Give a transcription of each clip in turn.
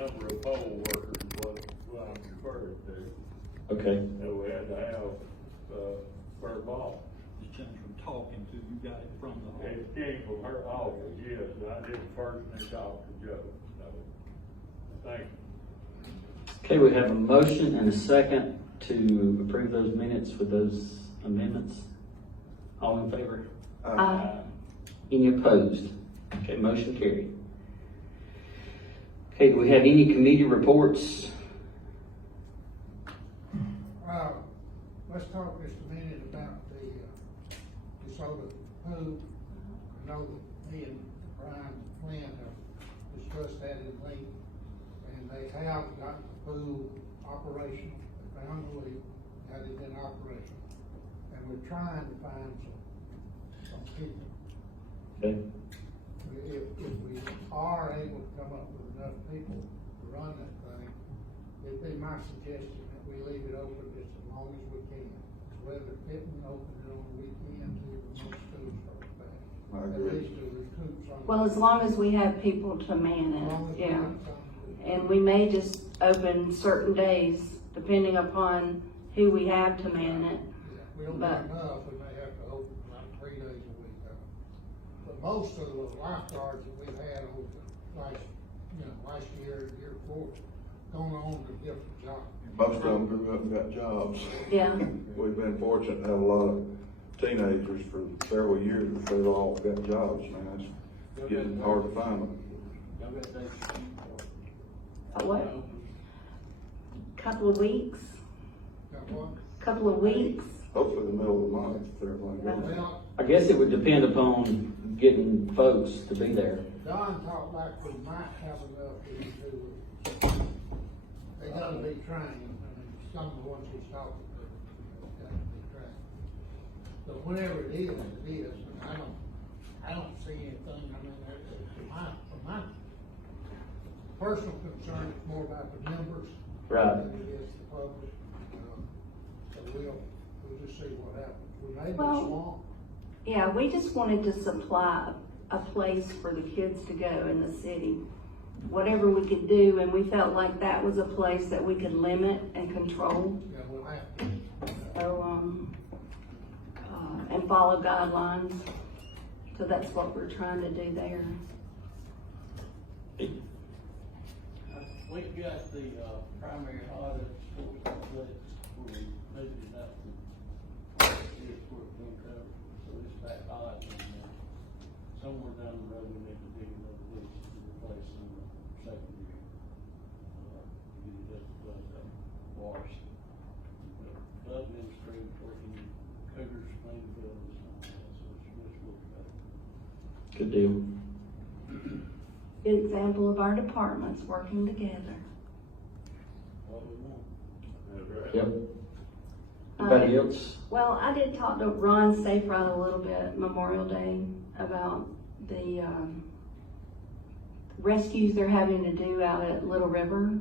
number of poll workers was what I'm referring to. Okay. So we had to have, per ball. Just change from talking to you got it from the hall. It came from her office, yes, I didn't personally talk to Joe, so, thank you. Okay, we have a motion and a second to approve those minutes with those amendments. All in favor? Any opposed? Okay, motion carried. Okay, do we have any committee reports? Let's talk just a minute about the solar pool. I know that me and Brian Flynn have discussed that in length, and they have got the pool operational. They found a leak, had it in operation, and we're trying to find some people. Okay. If we are able to come up with enough people to run that thing, it'd be my suggestion that we leave it open just as long as we can. Whether Pittman open it on the weekend, even most schools start back. I At agree. least to recoup some. Well, as long as we have people to man As long as it, we yeah. have some to- And we may just open certain days, depending upon who we have to man it. Yeah, we don't But- have enough, we may have to open like 3 days a week. But most of the lifeguards that we've had over the last year, year before, gone on to different jobs. Most of them grew up and got jobs. Yeah, We've been fortunate to have a lot of teenagers for several years, they've all got jobs, man, it's getting hard to find them. Y'all got that? what, couple of weeks, Got one? couple of weeks? Hopefully the middle of the month, if everything goes. Well, I guess it would depend upon getting folks to be there. Don talked like we might have enough to do with, they gotta be trained, I mean, some of the ones he's talking to, they gotta be trained. But whenever it is, and I don't see anything, I mean, from my personal concern, it's more about the members. Right. Than it is the public. So we'll just see what happens. We may be Well- swamped. Yeah, we just wanted to supply a place for the kids to go in the city. Whatever we could do, and we felt like that was a place that we could limit and control. Yeah, we'll have to. So, and follow guidelines. So that's what we're trying to do there. We've got the, primary audit for complex, where we moved it up to, here's where it's been covered, so it's back odd. And, somewhere down the road, we need to dig another lease to replace some of the secondary, to get it up to wash. Club administrator working, Cougars, clean the buildings, and all that, so it's worked better. Good deal. Good example of our departments working together. What we want. That's right. Yep. Anybody else? Well, I did talk to Ron Saferight a little bit Memorial Day about the rescues they're having to do out at Little River.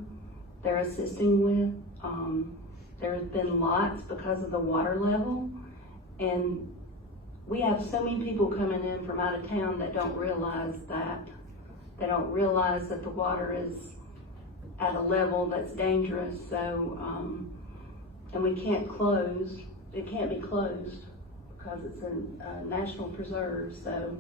They're assisting with. There's been lots because of the water level, and we have so many people coming in from out of town that don't realize that. They don't realize that the water is at a level that's dangerous, so, and we can't close, it can't be closed because it's a national preserve, so,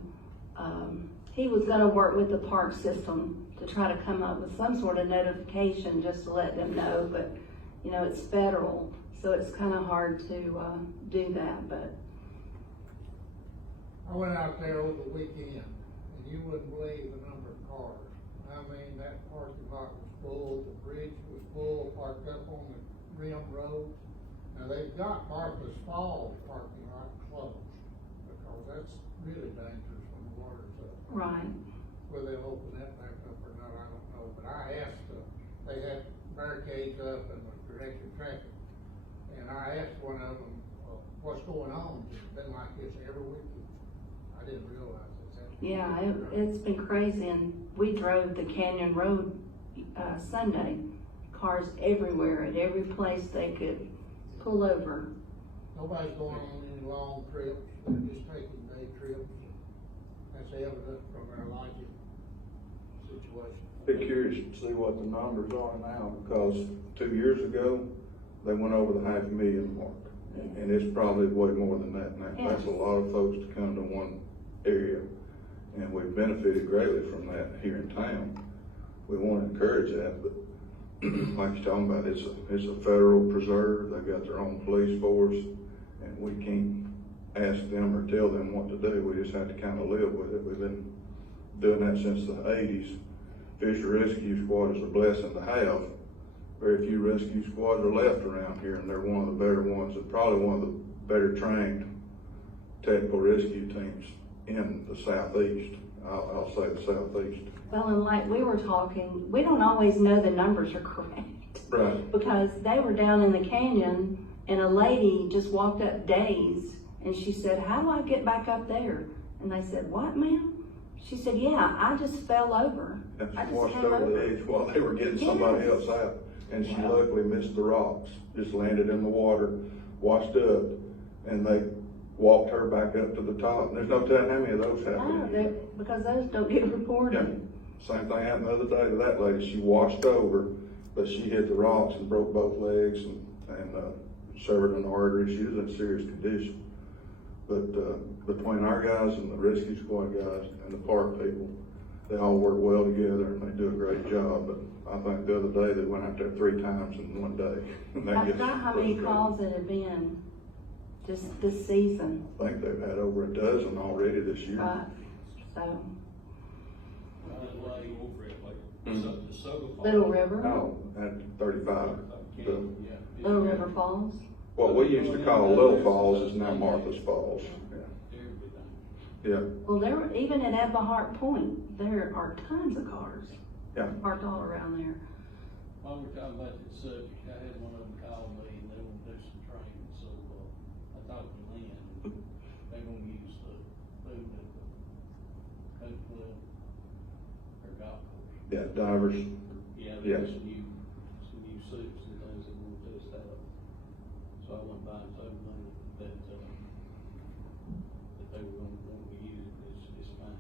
he was gonna work with the park system to try to come up with some sort of notification just to let them know, but, you know, it's federal, so it's kinda hard to, do that, but. I went out there over the weekend, and you wouldn't believe the number of cars. I mean, that parking lot was full, the bridge was full, parked up on the rim road. Now, they've got Martha's Falls parking lot closed, because that's really dangerous when the water's up. Right. Whether they'll open that back up or not, I don't know, but I asked, they had barricades up and was directing traffic. And I asked one of them, what's going on? It's been like this every weekend. I didn't realize it's happening. Yeah, it's been crazy, and we drove the Canyon Road, Sunday. Cars everywhere, at every place they could pull over. Nobody's going on any long trips, they're just taking day trips. That's evident from our lighting situation. situation. Be curious to see what the numbers are now, because 2 years ago, they went over the $500,000 mark. And it's probably way more than that now. That's a lot of folks to come to one area, and we've benefited greatly from that here in town. We want to encourage that, but like you're talking about, it's a federal preserve. They've got their own police force, and we can't ask them or tell them what to do. We just have to kind of live with it. We've been doing that since the 80s. Fisher Rescue Squad is a blessing to have. Very few rescue squads are left around here, and they're one of the better ones, and probably one of the better trained technical rescue teams in the Southeast. I'll say the Southeast. Well, and like we were talking, we don't always know the numbers are correct. Right. Because they were down in the canyon and a lady just walked up dazed and she said, "How do I get back up there?" And they said, "What, ma'am?" She said, "Yeah, I just fell over. I just Washed came over over." the edge while they were getting somebody Yes. else out, and she luckily missed the rocks. Just landed in the water, washed up, and they walked her back up to the top. And there's no telling how many of those happen. No, because those don't get reported. Yeah. Same thing happened the other day to that lady. She washed over, but she hit the rocks and broke both legs and severed an artery. She was in serious condition. But between our guys and the rescue squad guys and the park people, they all work well together and they do a great job. But I think the other day they went out there 3 times in one day. And I forgot how many calls it had been just this season. I think they've had over a dozen already this year. Right, so, Little River, No, at 35. Little River Falls. What we used to call Little Falls is now Martha's Falls. Yeah. Well, even at Eberhart Point, there are tons of cars Yeah. parked all around there. While we're talking about this subject, I had one of them call me and they want to do some training, so, I talked to Lynn. They gonna use the food at the coat club or golf course. Yeah, divers. Yeah, Yeah. there's some new suits and things that we'll test out. So I went by and told them that they were gonna want to use it, it's fine.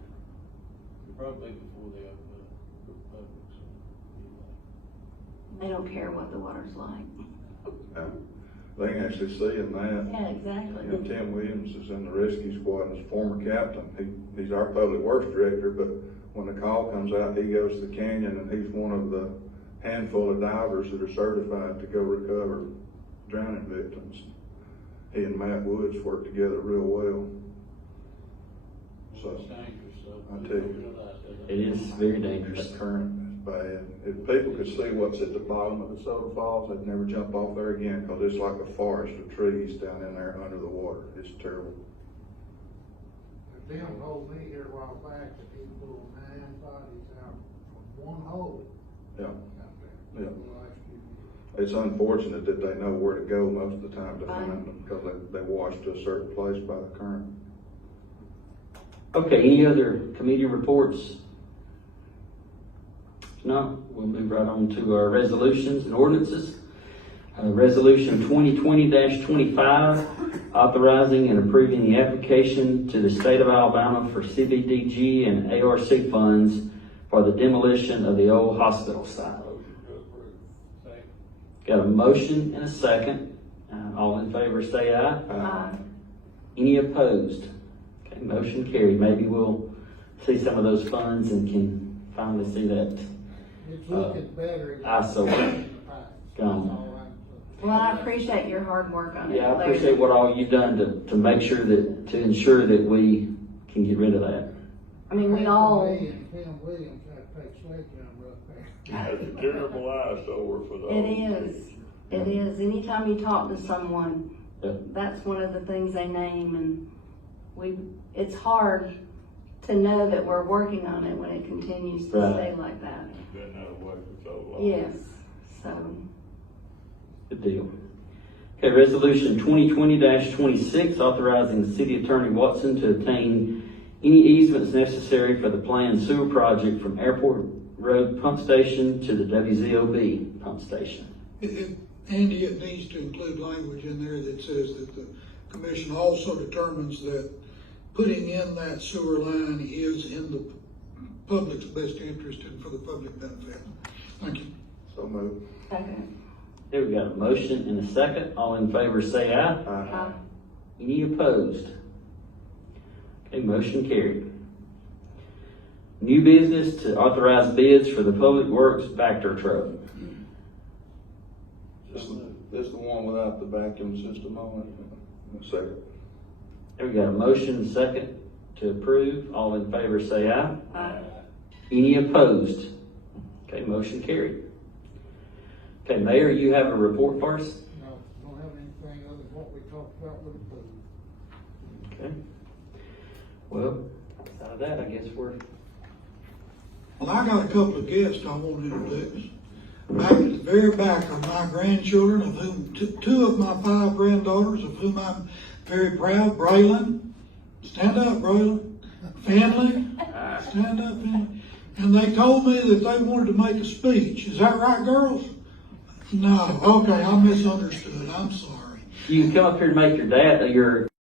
It'll probably be before they open up for the public, so, anyway. They don't care what the water's like. They can actually see in that. Yeah, exactly. You know, Tim Williams is in the rescue squad and is a former captain. He's our public works director, but when the call comes out, he goes to the canyon and he's one of the handful of divers that are certified to go recover drowning victims. He and Matt Woods work together real well. So, It's dangerous, so. I tell you. It is very dangerous. that current is bad. If people could see what's at the bottom of the Soda Falls, they'd never jump off there again, because it's like a forest of trees down in there under the water. It's terrible. Tim told me here a while back that he pulled 9 bodies out from one hole Yeah. out there. Yeah. The last few years. It's unfortunate that they know where to go most of the time to find them, because they wash to a certain place by the current. Okay, any other committee reports? If not, we'll move right on to our resolutions and ordinances. Resolution 2020-25, authorizing and approving the application to the state of Alabama for CBDG and ARC funds for the demolition of the old hospital site. Got a motion and a second. All in favor say aye. Any opposed? Okay, motion carried. Maybe we'll see some of those funds and can finally see that It's looking better. eyesore gone. Well, I appreciate your hard work on it. Yeah, I appreciate what all you've done to make sure that, to ensure that we can get rid of that. I mean, we all, Me and Tim Williams have to take sledgehammer up there. That's a terrible eyesore for those. it is. Anytime you talk to someone, Yeah. that's one of the things they name, and it's hard to know that we're working on it when it continues to Right. stay like that. It's been that way for so long. Yes, so, Good deal. Okay, resolution 2020-26, authorizing the city attorney Watson to obtain any easements necessary for the planned sewer project from Airport Road Pump Station to the WZOB Pump Station. Andy, it needs to include language in there that says that the commission also determines that putting in that sewer line is in the public's best interest and for the public benefit. Thank you. So moved. Second. Okay, we got a motion and a second. All in favor say aye. Aye. Any opposed? Okay, motion carried. New business to authorize bids for the Public Works Vector truck. This is the one without the vacuum system on it. A second. Okay, we got a motion and a second to approve. All in favor say aye. Aye. Any opposed? Okay, motion carried. Okay, Mayor, you have a report for us? No, don't have anything other than what we talked about with the food. Okay. Well, outside of that, I guess we're, Well, I got a couple of guests I want to introduce. Back at the very back are my grandchildren, of whom two of my 5 granddaughters, of whom I'm very proud. Braylon, stand up, Braylon. Finley, stand up, Finley. And they told me that they wanted to make a speech. Is that right, girls? No. Okay, I misunderstood. I'm sorry. you can come up here and make your